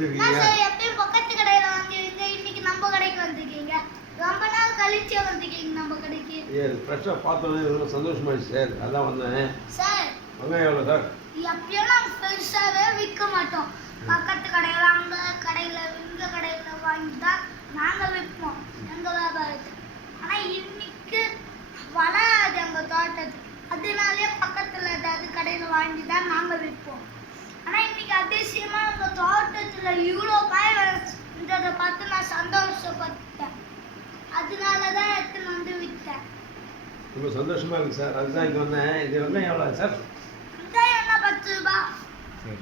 நான் சார் எப்பயும் பக்கத்து கடையில வாங்குவீங்க, இன்னைக்கு நம்ம கடைக்கு வந்திருக்கீங்க. ரொம்ப நாள் கழிச்சு வந்திருக்கீங்க நம்ம கடைக்கு. ஃப்ரெஷ்ஷாக பார்த்தோன்னே ரொம்ப சந்தோஷமாயிடுச்சு சார். அதான் வந்தேன் சார். வெங்காயம் எவ்வளோ சார்? எப்பயும் நாங்கள் ஃப்ரெஷ்ஷாகவே விற்க மாட்டோம். பக்கத்து கடையில் அந்த கடையில் இந்த கடையில் வாங்கி தான் நாங்கள் விற்போம் எங்கள் வியாபாரத்துக்கு. ஆனால் இன்னைக்கு வளராது எங்கள் தோட்டத்துக்கு, அதனாலே பக்கத்தில் ஏதாவது கடையில் வாங்கி தான் நாங்கள் விற்போம். ஆனால் இன்னைக்கு அதிசயமாக எங்கள் தோட்டத்தில் இவ்வளோ காய் இருந்ததை பார்த்து நான் சந்தோஷப்பட்டேன். அதனால தான் எடுத்துன்னு வந்து விற்றேன். ரொம்ப சந்தோஷமா இருக்கு சார். அதுதான் இங்கே வந்தேன். இது வெங்காயம் எவ்வளோ சார்? வெங்காயம் என்ன 10 ரூபா. சரி,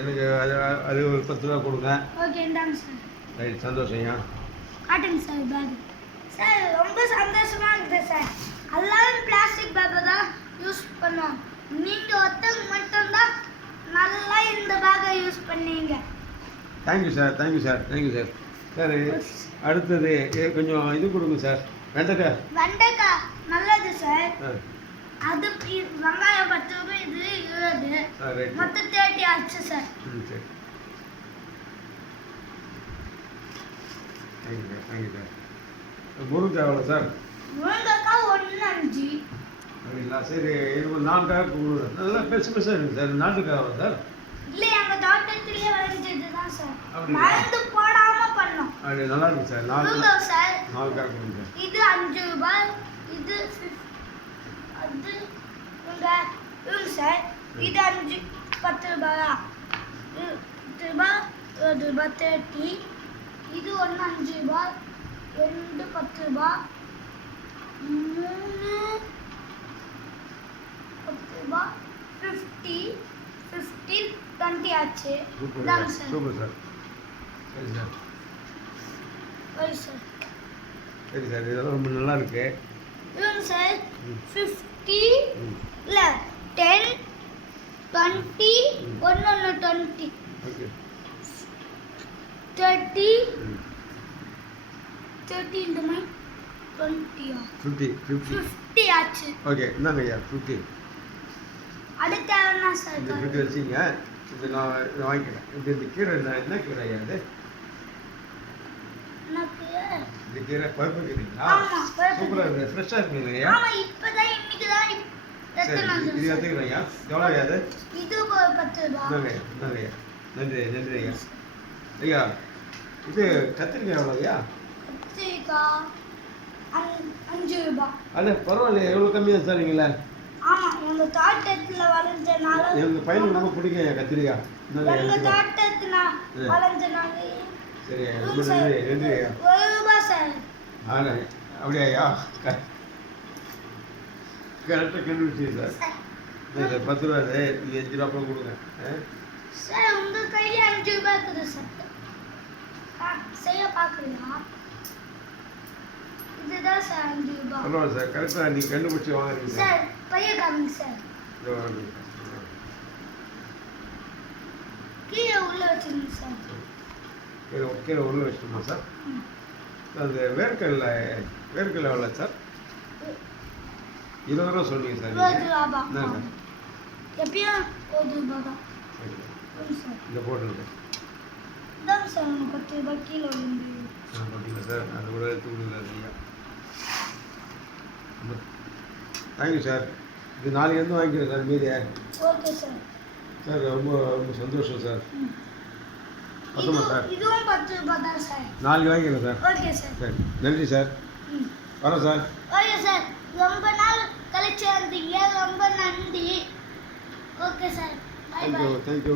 எனக்கு அது ஒரு 10 ரூபா கொடுங்க. ஓகே, இந்தாங்க சார். ரைட், சந்தோஷம் ஐயா. காட்டுங்க சார் பேக். சார் ரொம்ப சந்தோஷமா இருக்குது சார். எல்லாரும் பிளாஸ்டிக் பேக்கை தான் யூஸ் பண்ணுவோம். நீங்கள் ஒருத்தவங்க மட்டும்தான் நல்லா இந்த பேக்கை யூஸ் பண்ணீங்க. Thank you sir, thank you sir, thank you sir. Sir அடுத்தது கொஞ்சம் இது கொடுங்க சார். வெண்டைக்காய். வெண்டைக்காய் நல்லது சார். அது வெங்காயம் 10 ரூபாய், இது 20. மொத்தம் 30 ஆச்சு சார். சரி, தேங்க்யூ சார், தேங்க்யூ சார். முருங்கைக்காய் எவ்வளோ சார்? முருங்கைக்காய் 1.5. அப்படிங்களா? சரி, இது ஒரு 4 காய் கொடுங்க. நல்லா பெருசு பெருசாக இருக்குது சார். நாட்டுக்காய் எவ்வளோ சார்? இல்லை, எங்கள் தோட்டத்திலேயே விளைஞ்சது தான் சார். அப்படிங்களா? மருந்து போடாமல் பண்ணோம். அப்படி நல்லா இருக்கு சார். 4 சார். 4 காய் கொடுங்க சார். இது 5 ரூபாய், இது அது இவங்க சார். இது 5 10 ரூபாயா? 10 ரூபாய், 20 ரூபாய் 30. இது 1 5 ரூபாய், 2 10 ரூபாய், 3 10 ரூபாய், 50 15 20 ஆச்சு. இதாங்க சார். Super sir. சரி சார், சரி சார். சரி சார், இதெல்லாம் ரொம்ப நல்லா இருக்கு. இவங்க சார் 50 இல்லை 10 20 1 20 ஓகே 30 30 இந்த மாதிரி 20 50 50 ஆச்சு. ஓகே, இந்தாங்க ஐயா 50. அடுத்து என்ன சார்? இந்த 50 வச்சிங்க. இது நான் இதை வாங்கிக்கிறேன். இந்த கீரை என்ன கீரை ஐயா? இது எனக்கு இந்த கீரை பருப்பு கீரைங்களா? ஆமா, பருப்பு. சூப்பராக இருக்குது, ஃப்ரெஷ்ஷாக இருக்குங்க ஐயா. ஆமா, இப்பதான் இன்னைக்கு தான் சரி, இது எடுத்துக்கிறேன் ஐயா. எவ்வளோ ஐயா அது? இது 10 ரூபாய். இந்தாங்க ஐயா, இந்தாங்க ஐயா. நன்றி, நன்றி ஐயா. ஐயா, இது கத்திரிக்காய் எவ்வளோ ஐயா? கத்திரிக்காய் 5 ரூபாய். அல்ல பரவாயில்லையா, எவ்வளோ கம்மியாக தரீங்களா? ஆமா, எங்க தோட்டத்துல வளர்ந்தனால எங்கள் பையனுக்கு ரொம்ப பிடிக்கும் ஐயா கத்திரிக்காய். இந்தாங்க எங்க ஐயா. தோட்டத்துல வளர்ந்தனால. சரி ஐயா, ரொம்ப நன்றி, நன்றி ஐயா. 1 ரூபாய் சார். அப்படியா ஐயா? கரெக்டாக கண்டுபிடிச்சி சார். சார் 10 ரூபா இது, நீங்கள் 5 ரூபா அப்புறம் கொடுங்க. சார் உங்க கையில 5 ரூபாய் இருக்குது சார். செய்ய பார்க்குறீங்களா? இதுதான் சார் 5 ரூபாய். பரவாயில்ல சார், கரெக்டாக நீங்கள் கண்டுபிடிச்சி வாங்குறீங்க சார். பைய காமிங்க சார். கீழே உள்ள வச்சுருங்க சார். கீழே உள்ள வச்சுக்கோமா சார்? அந்த வேர்க்கடலை எவ்வளோ சார்? 20 ரூபா சொன்னீங்க சார். 20 ரூபாய். என்ன சார்? எப்பயும் 1 ரூபாய் தான். இந்த போட்டுருக்கேன். இதாங்க சார், 10 ரூபாய் கீழே விழுந்து. பார்த்தீங்களா சார்? அது கூட எடுத்து கொடுங்க ஐயா. Thank you sir. இது நாளைக்கு வந்து வாங்கிக்கிறேன் சார் மீதியை. Okay sir. சார் ரொம்ப ரொம்ப சந்தோஷம் சார். பத்துமா சார்? இதுவும் 10 ரூபாய் தான் சார். நாளைக்கு வாங்கிக்கிறேன் சார். Okay sir. சரி, நன்றி சார். வரோம் சார். Okay sir. ரொம்ப நாள் கழிச்சு வந்தீங்க, ரொம்ப நன்றி. Okay sir. Bye bye. Thank you, thank you.